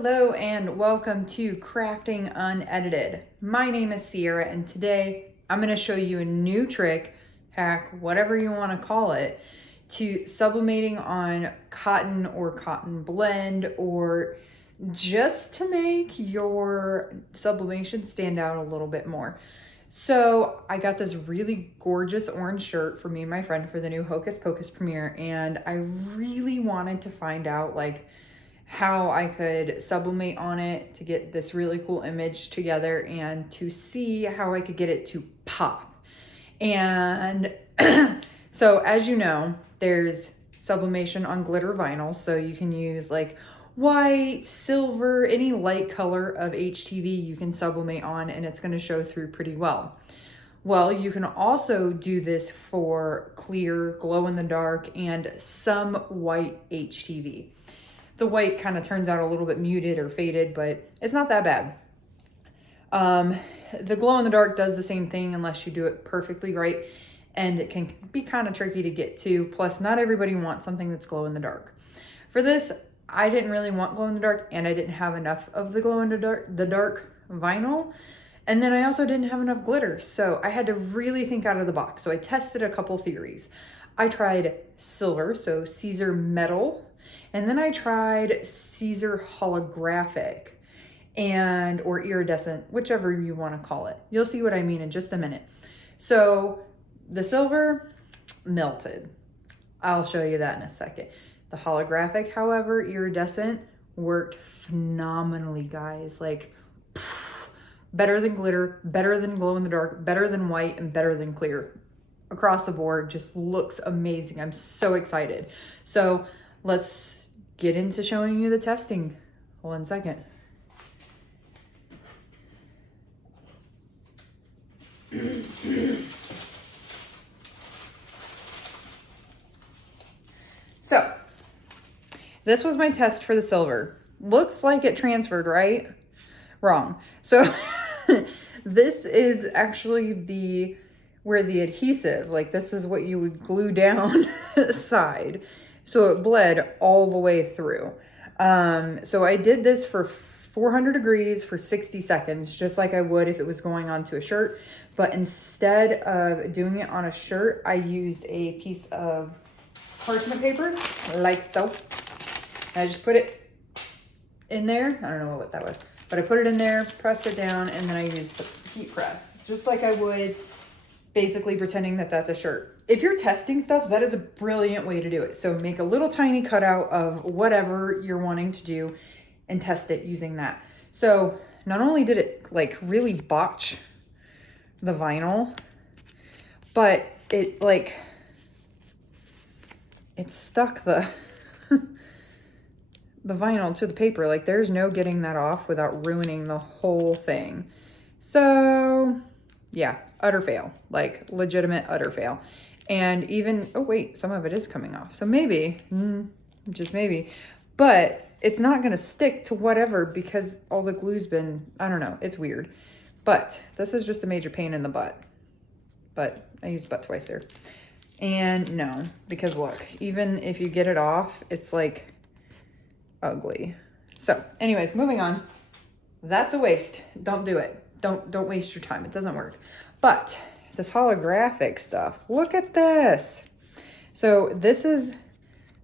Hello and welcome to Crafting Unedited. My name is Sierra and today I'm going to show you a new trick, hack, whatever you want to call it, to sublimating on cotton or cotton blend, or just to make your sublimation stand out a little bit more. So I got this really gorgeous orange shirt for me and my friend for the new Hocus Pocus premiere, and I really wanted to find out how I could sublimate on it to get this really cool image together and to see how I could get it to pop. And so as you know, there's sublimation on glitter vinyl. So you can use like white, silver, any light color of HTV you can sublimate on, and it's going to show through pretty well. Well, you can also do this for clear, glow in the dark, and some white HTV. The white kind of turns out a little bit muted or faded, but it's not that bad. The glow in the dark does the same thing unless you do it perfectly right, and it can be kind of tricky to get to. Plus, not everybody wants something that's glow in the dark. For this, I didn't really want glow in the dark, and I didn't have enough of the glow in the dark vinyl. And then I also didn't have enough glitter, so I had to really think out of the box. So I tested a couple theories. I tried silver, so Caesar metal, and then I tried Caesar holographic or iridescent, whichever you want to call it. You'll see what I mean in just a minute. So the silver melted. I'll show you that in a second. The holographic, however, iridescent, worked phenomenally, guys. Better than glitter, better than glow in the dark, better than white, and better than clear. Across the board, just looks amazing. I'm so excited. So let's get into showing you the testing. 1 second. So this was my test for the silver. Looks like it transferred, right? Wrong. So this is actually where the adhesive, this is what you would glue down side. So it bled all the way through. So I did this for 400 degrees for 60 seconds, just like I would if it was going onto a shirt. But instead of doing it on a shirt, I used a piece of parchment paper, like so. I just put it in there. I don't know what that was, but I put it in there, pressed it down, and then I used the heat press, just like I would, basically pretending that that's a shirt. If you're testing stuff, that is a brilliant way to do it. So make a little tiny cutout of whatever you're wanting to do and test it using that. So not only did it really botch the vinyl, but it stuck the the vinyl to the paper. There's no getting that off without ruining the whole thing. So yeah, utter fail, legitimate utter fail. And even, oh wait, some of it is coming off. So maybe, just maybe, but it's not gonna stick to whatever because all the glue's been, I don't know, it's weird. But this is just a major pain in the butt. But I used butt twice there. And no, because look, even if you get it off, it's ugly. So anyways, moving on. That's a waste. Don't do it. Don't waste your time. It doesn't work. But this holographic stuff, look at this. So this is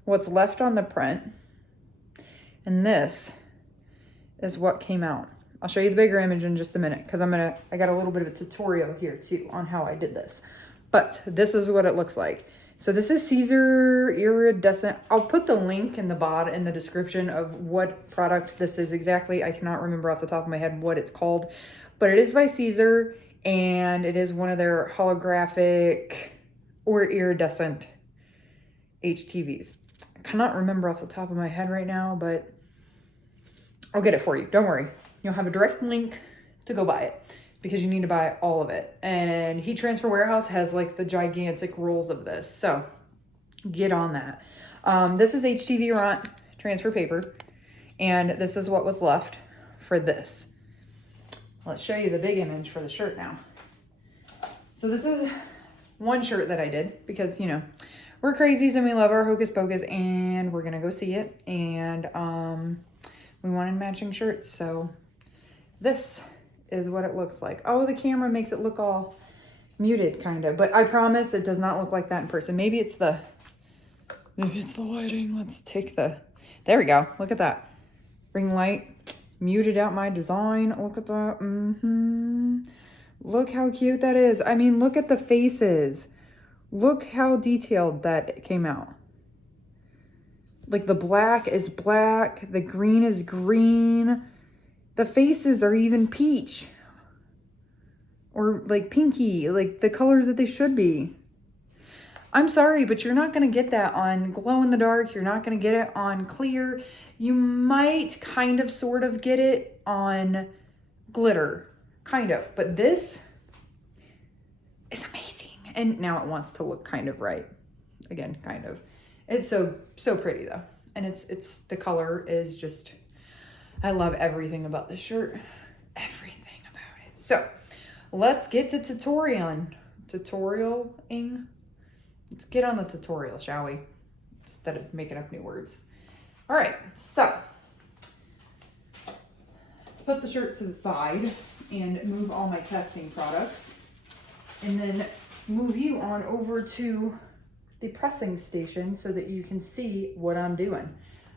what's left on the print, and this is what came out. I'll show you the bigger image in just a minute because I got a little bit of a tutorial here too on how I did this. But this is what it looks like. So this is Caesar Iridescent. I'll put the link in the description of what product this is exactly. I cannot remember off the top of my head what it's called, but it is by Caesar, and it is one of their holographic or iridescent HTVs. I cannot remember off the top of my head right now, but I'll get it for you. Don't worry. You'll have a direct link to go buy it because you need to buy all of it. And Heat Transfer Warehouse has the gigantic rolls of this. So get on that. This is HTV transfer paper, and this is what was left for this. Let's show you the big image for the shirt now. So this is one shirt that I did because, we're crazies and we love our Hocus Pocus and we're going to go see it. And we wanted matching shirts. So this is what it looks like. Oh, the camera makes it look all muted kind of, but I promise it does not look like that in person. Maybe it's the lighting. Let's take there we go. Look at that. Ring light muted out my design. Look at that. Look how cute that is. I mean, look at the faces. Look how detailed that came out. Like the black is black, the green is green. The faces are even peach. Or like pinky, like the colors that they should be. I'm sorry, but you're not gonna get that on glow in the dark. You're not gonna get it on clear. You might kind of sort of get it on glitter, kind of. But this is amazing. And now it wants to look kind of right. Again, kind of. It's so pretty though. And it's the color is just, I love everything about this shirt. Everything about it. So let's get to tutorialing. Let's get on the tutorial, shall we? Instead of making up new words. All right, so let's put the shirt to the side and move all my testing products. And then move you on over to the pressing station so that you can see what I'm doing.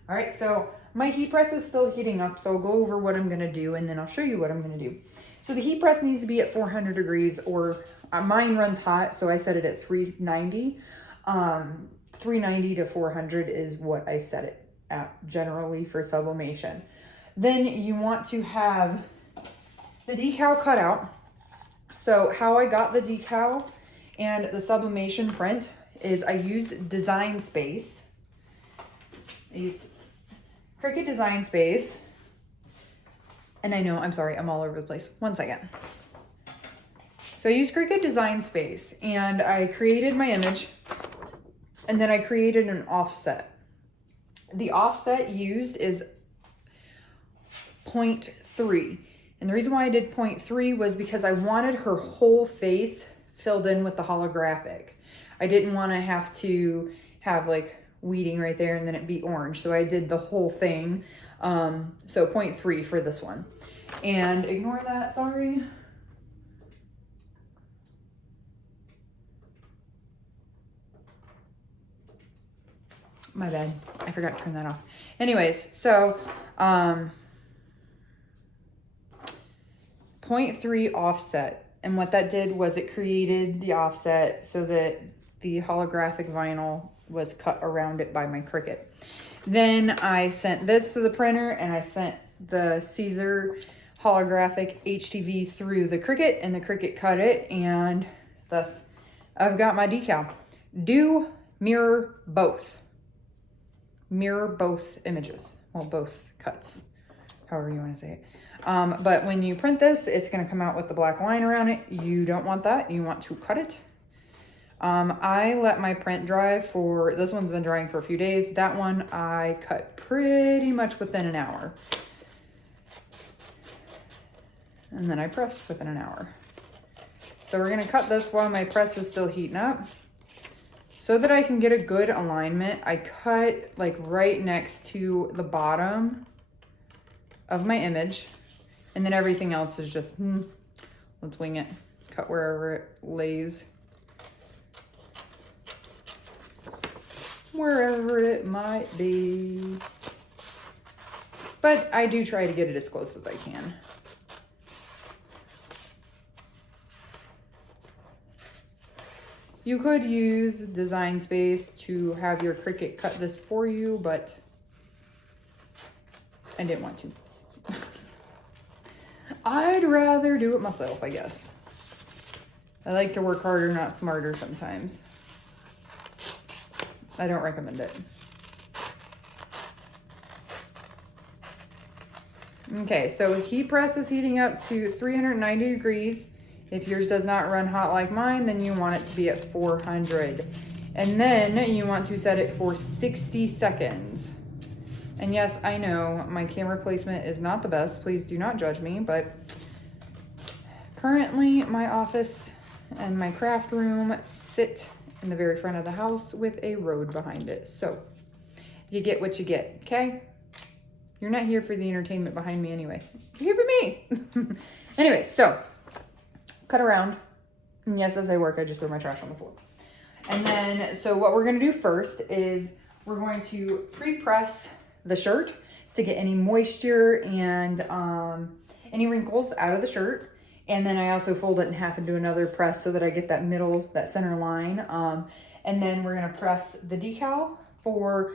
All right, so my heat press is still heating up, so I'll go over what I'm gonna do and then I'll show you what I'm gonna do. So the heat press needs to be at 400 degrees or mine runs hot, so I set it at 390. 390 to 400 is what I set it at generally for sublimation. Then you want to have the decal cut out. So how I got the decal and the sublimation print is I used Design Space. I used Cricut Design Space. And I know, I'm sorry, I'm all over the place. One second. So I used Cricut Design Space and I created my image and then I created an offset. The offset used is 0.3. And the reason why I did 0.3 was because I wanted her whole face filled in with the holographic. I didn't want to have like weeding right there and then it be orange. So I did the whole thing. So 0.3 for this one. And ignore that, sorry. My bad. I forgot to turn that off. Anyways, so 0.3 offset. And what that did was it created the offset so that the holographic vinyl was cut around it by my Cricut. Then I sent this to the printer and I sent the Caesar holographic HTV through the Cricut and the Cricut cut it, and thus I've got my decal. Do mirror both. Mirror both images. Well, both cuts, however you want to say it. But when you print this, it's going to come out with the black line around it. You don't want that. You want to cut it. I let my print dry for, this one's been drying for a few days. That one I cut pretty much within an hour. And then I pressed within an hour. So we're going to cut this while my press is still heating up. So that I can get a good alignment, I cut like right next to the bottom of my image. And then everything else is just, let's wing it. Cut wherever it lays. Wherever it might be. But I do try to get it as close as I can. You could use Design Space to have your Cricut cut this for you, but I didn't want to. I'd rather do it myself, I guess. I like to work harder, not smarter sometimes. I don't recommend it. Okay, so heat press is heating up to 390 degrees. If yours does not run hot like mine, then you want it to be at 400. And then you want to set it for 60 seconds. And yes, I know my camera placement is not the best. Please do not judge me, but currently my office and my craft room sit in the very front of the house with a road behind it. So you get what you get, okay? You're not here for the entertainment behind me anyway. You're here for me. Anyway, so cut around. And yes, as I work, I just throw my trash on the floor. And then, so what we're going to do first is we're going to pre-press the shirt to get any moisture and any wrinkles out of the shirt. And then I also fold it in half and do another press so that I get that middle, that center line. And then we're going to press the decal for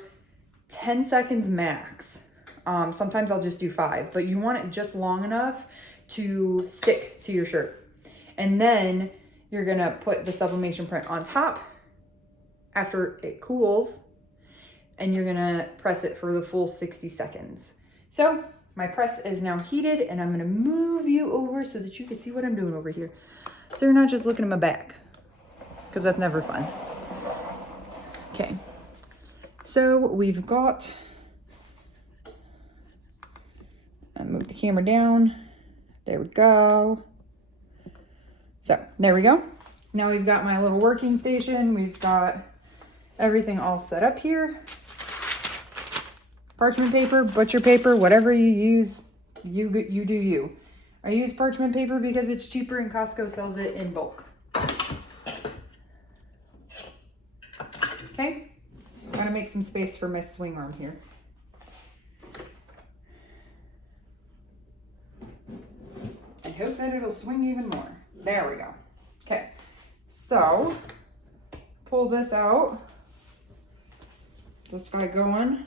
10 seconds max. Sometimes I'll just do 5, but you want it just long enough to stick to your shirt. And then you're going to put the sublimation print on top after it cools, and you're gonna press it for the full 60 seconds. So my press is now heated, and I'm gonna move you over so that you can see what I'm doing over here. So you're not just looking at my back, because that's never fun. Okay, so we've got, I move the camera down. There we go. So there we go. Now we've got my little working station. We've got everything all set up here. Parchment paper, butcher paper, whatever you use, you do you. I use parchment paper because it's cheaper and Costco sells it in bulk. Okay, I'm gonna make some space for my swing arm here. And hope that it'll swing even more. There we go. Okay, so pull this out. This guy going.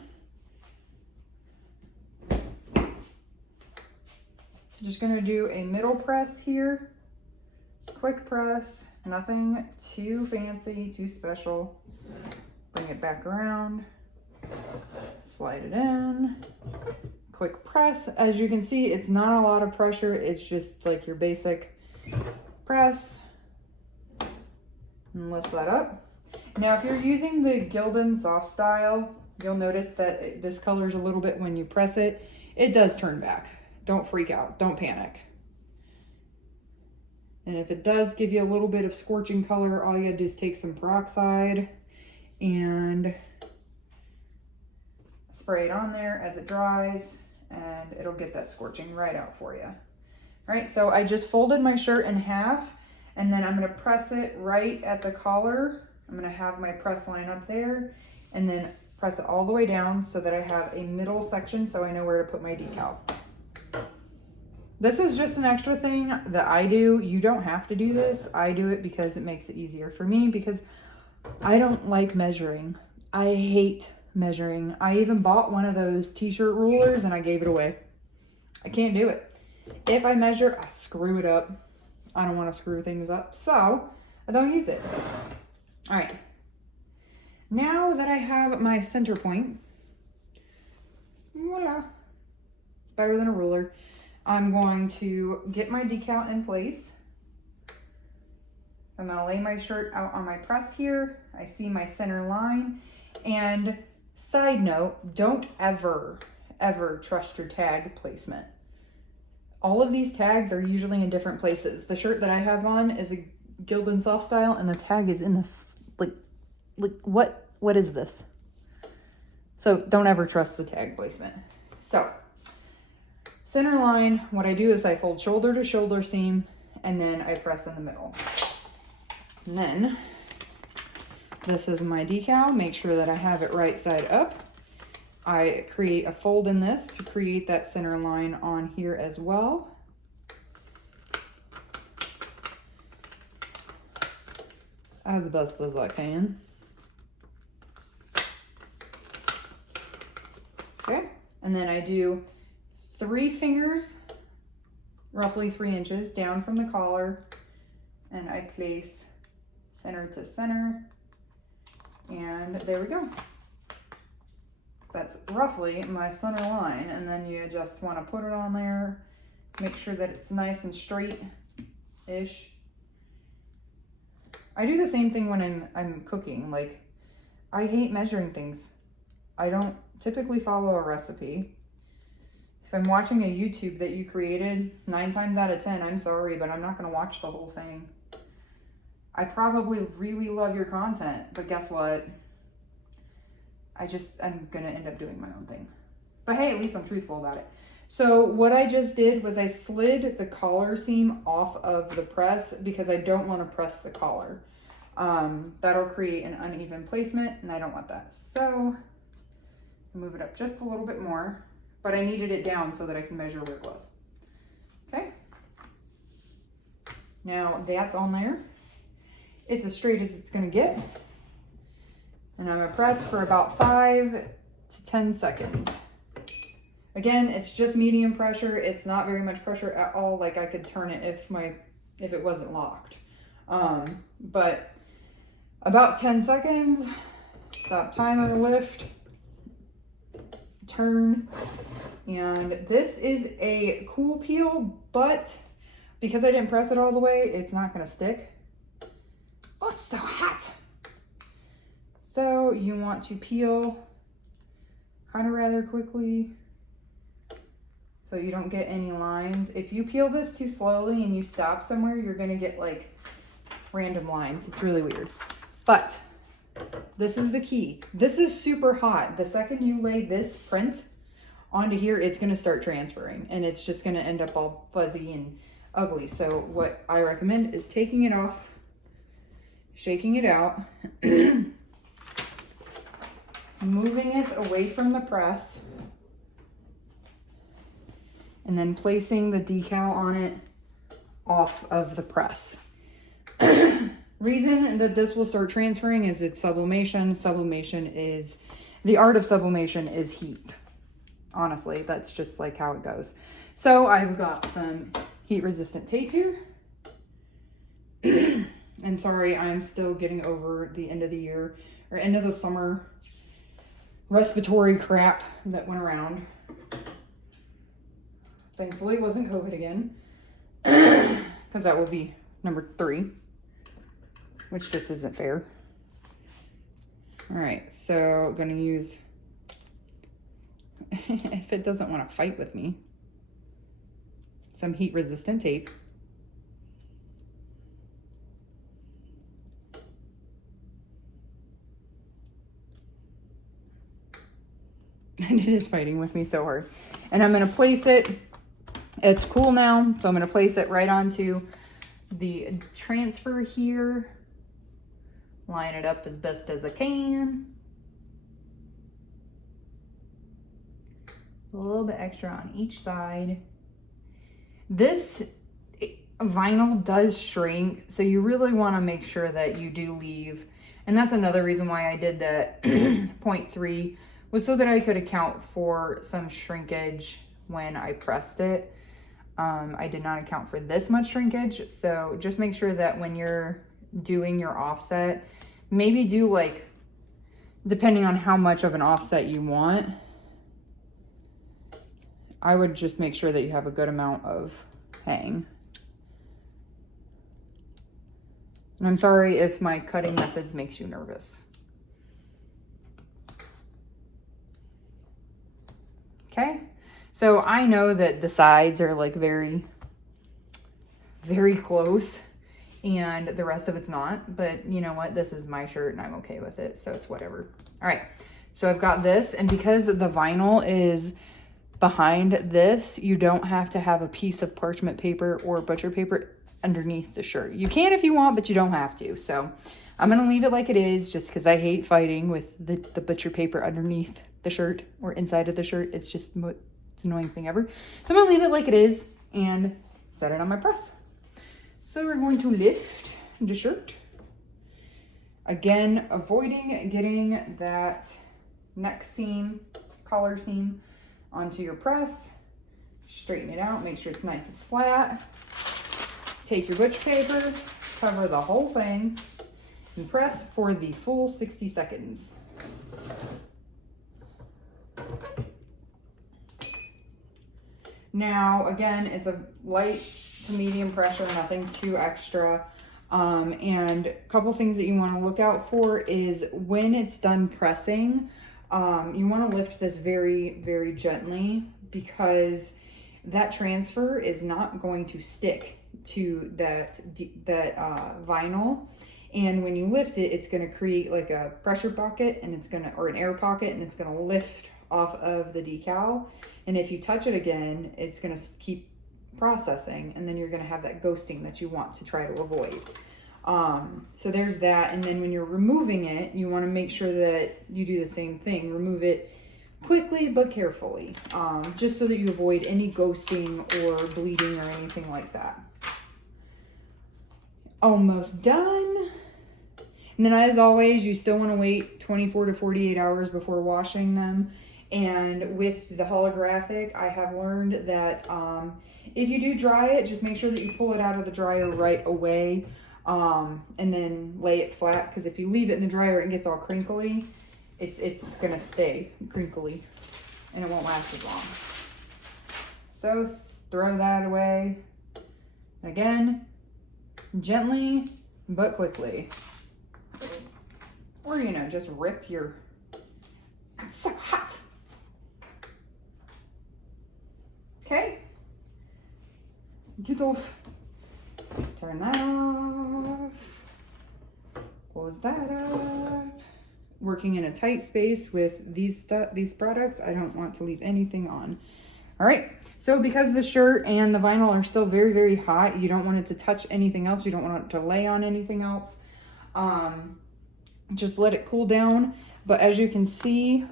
Just gonna do a middle press here. Quick press, nothing too fancy, too special. Bring it back around, slide it in. Quick press. As you can see, it's not a lot of pressure. It's just like your basic press. And lift that up. Now, if you're using the Gildan Soft Style, you'll notice that it discolors a little bit when you press it. It does turn back. Don't freak out. Don't panic. And if it does give you a little bit of scorching color, all you gotta do is take some peroxide and spray it on there as it dries, and it'll get that scorching right out for you. All right, so I just folded my shirt in half, and then I'm gonna press it right at the collar. I'm gonna have my press line up there, and then press it all the way down so that I have a middle section so I know where to put my decal. This is just an extra thing that I do. You don't have to do this. I do it because it makes it easier for me, because I don't like measuring. I hate measuring. I even bought one of those t-shirt rulers and I gave it away. I can't do it. If I measure, I screw it up. I don't want to screw things up, so I don't use it. All right. Now that I have my center point, voila, better than a ruler, I'm going to get my decal in place. I'm gonna lay my shirt out on my press here. I see my center line. And side note, don't ever trust your tag placement. All of these tags are usually in different places. The shirt that I have on is a Gildan Soft Style, and the tag is in this, like what is this? So don't ever trust the tag placement. So center line, what I do is I fold shoulder to shoulder seam, and then I press in the middle. And then this is my decal. Make sure that I have it right side up. I create a fold in this to create that center line on here as well. As best as I can. Okay, and then I do 3 fingers, roughly 3 inches down from the collar, and I place center to center, and there we go. That's roughly my center line, and then you just want to put it on there, make sure that it's nice and straight-ish. I do the same thing when I'm cooking. Like, I hate measuring things. I don't typically follow a recipe. If I'm watching a YouTube that you created, 9 times out of 10, I'm sorry, but I'm not going to watch the whole thing. I probably really love your content, but guess what? I'm going to end up doing my own thing. But hey, at least I'm truthful about it. So what I just did was I slid the collar seam off of the press because I don't want to press the collar. That'll create an uneven placement and I don't want that. So move it up just a little bit more, but I needed it down so that I can measure where it was. Okay. Now that's on there. It's as straight as it's gonna get. And I'm gonna press for about 5 to 10 seconds. Again, it's just medium pressure. It's not very much pressure at all. Like I could turn it if it wasn't locked. But about 10 seconds, stop time of the lift, turn. And this is a cool peel, but because I didn't press it all the way, it's not gonna stick. Oh, it's so hot. So you want to peel kind of rather quickly so you don't get any lines. If you peel this too slowly and you stop somewhere, you're gonna get like random lines. It's really weird. But this is the key. This is super hot. The second you lay this print onto here, it's gonna start transferring and it's just gonna end up all fuzzy and ugly. So what I recommend is taking it off, shaking it out, moving it away from the press, and then placing the decal on it off of the press. Reason that this will start transferring is it's sublimation. Sublimation is, the art of sublimation is heat. Honestly, that's just like how it goes. So I've got some heat resistant tape here. And sorry, I'm still getting over the end of the year or end of the summer respiratory crap that went around. Thankfully, it wasn't COVID again, because that will be number 3, which just isn't fair. All right, so I'm gonna use, if it doesn't want to fight with me, some heat resistant tape. And it is fighting with me so hard. And I'm gonna place it, it's cool now, so I'm gonna place it right onto the transfer here. Line it up as best as I can. A little bit extra on each side. This vinyl does shrink, so you really wanna make sure that you do leave. And that's another reason why I did that 0.3 was so that I could account for some shrinkage when I pressed it. I did not account for this much shrinkage, so just make sure that when you're doing your offset, maybe do like, depending on how much of an offset you want, I would just make sure that you have a good amount of hang. And I'm sorry if my cutting methods makes you nervous. Okay, so I know that the sides are like very, very close and the rest of it's not, but you know what? This is my shirt and I'm okay with it, so it's whatever. All right, so I've got this, and because the vinyl is behind this, you don't have to have a piece of parchment paper or butcher paper underneath the shirt. You can if you want, but you don't have to. So I'm gonna leave it like it is just because I hate fighting with the butcher paper underneath the shirt or inside of the shirt. It's just it's an annoying thing ever. So I'm gonna leave it like it is and set it on my press. So we're going to lift the shirt. Again, avoiding getting that neck seam, collar seam onto your press. Straighten it out, make sure it's nice and flat. Take your butcher paper, cover the whole thing, and press for the full 60 seconds. Now, again, it's a light to medium pressure, nothing too extra. And a couple things that you want to look out for is when it's done pressing, you want to lift this very, very gently because that transfer is not going to stick to that vinyl. And when you lift it, it's going to create like a pressure pocket and it's going to, or an air pocket, and it's going to lift off of the decal. And if you touch it again, it's going to keep processing, and then you're going to have that ghosting that you want to try to avoid. So there's that. And then when you're removing it, you want to make sure that you do the same thing. Remove it quickly but carefully, just so that you avoid any ghosting or bleeding or anything like that. Almost done. And then as always, you still want to wait 24 to 48 hours before washing them. And with the holographic, I have learned that if you do dry it, just make sure that you pull it out of the dryer right away, and then lay it flat, because if you leave it in the dryer and it gets all crinkly, it's gonna stay crinkly and it won't last as long. So throw that away. And again, gently but quickly. Or, you know, just rip your, it's so hot. Okay. Get off. Turn that off. Close that up. Working in a tight space with these products, I don't want to leave anything on. All right, so because the shirt and the vinyl are still very, very hot, you don't want it to touch anything else. You don't want it to lay on anything else. Just let it cool down. But as you can see,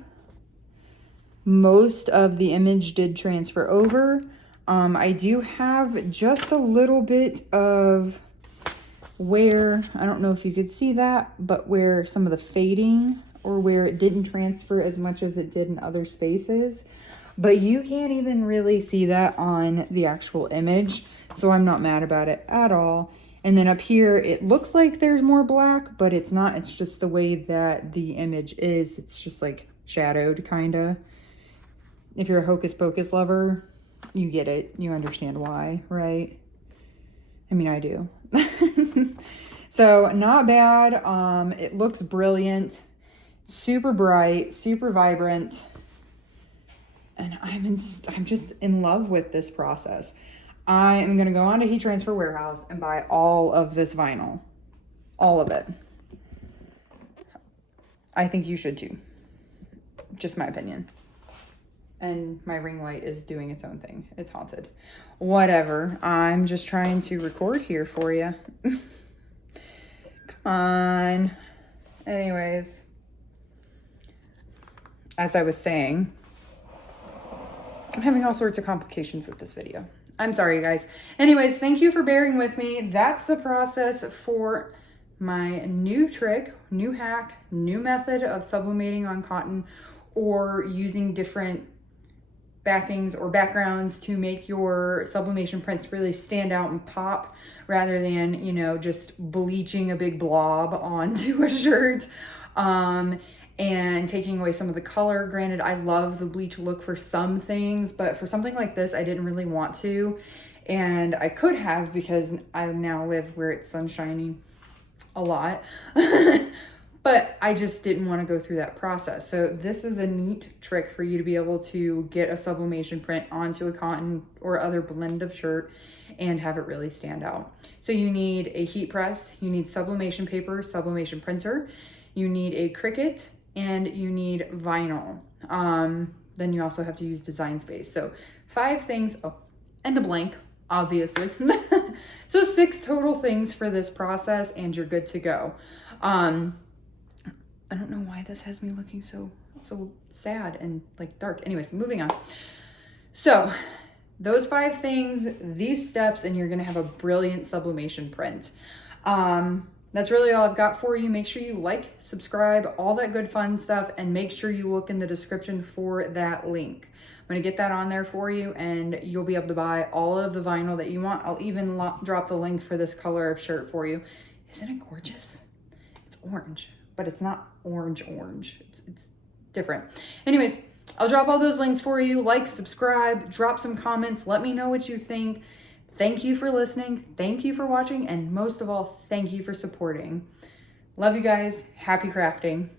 most of the image did transfer over. I do have just a little bit of where, I don't know if you could see that, but where some of the fading, or where it didn't transfer as much as it did in other spaces. But you can't even really see that on the actual image, so I'm not mad about it at all. And then up here, it looks like there's more black, but it's not. It's just the way that the image is. It's just like shadowed, kinda. If you're a Hocus Pocus lover, you get it. You understand why, right? I mean, I do. So not bad. It looks brilliant, super bright, super vibrant. And I'm just in love with this process. I am going to go on to Heat Transfer Warehouse and buy all of this vinyl. All of it. I think you should too. Just my opinion. And my ring light is doing its own thing. It's haunted. Whatever. I'm just trying to record here for you. Come on. Anyways. As I was saying, I'm having all sorts of complications with this video. I'm sorry, guys. Anyways, thank you for bearing with me. That's the process for my new trick, new hack, new method of sublimating on cotton, or using different backings or backgrounds to make your sublimation prints really stand out and pop, rather than, you know, just bleaching a big blob onto a shirt. And taking away some of the color. Granted, I love the bleach look for some things, but for something like this, I didn't really want to. And I could have, because I now live where it's sunshining a lot. But I just didn't want to go through that process. So this is a neat trick for you to be able to get a sublimation print onto a cotton or other blend of shirt and have it really stand out. So you need a heat press, you need sublimation paper, sublimation printer, you need a Cricut, and you need vinyl. Then you also have to use design space. So 5 things, oh, and a blank, obviously. So 6 total things for this process, and you're good to go. I don't know why this has me looking so sad and like dark. Anyways, moving on. So those 5 things, these steps, and you're gonna have a brilliant sublimation print. That's really all I've got for you. Make sure you like, subscribe, all that good fun stuff, and make sure you look in the description for that link. I'm gonna get that on there for you, and you'll be able to buy all of the vinyl that you want. I'll even drop the link for this color of shirt for you. Isn't it gorgeous? It's orange, but it's not orange. It's different. Anyways, I'll drop all those links for you. Like, subscribe, drop some comments. Let me know what you think. Thank you for listening. Thank you for watching. And most of all, thank you for supporting. Love you guys. Happy crafting.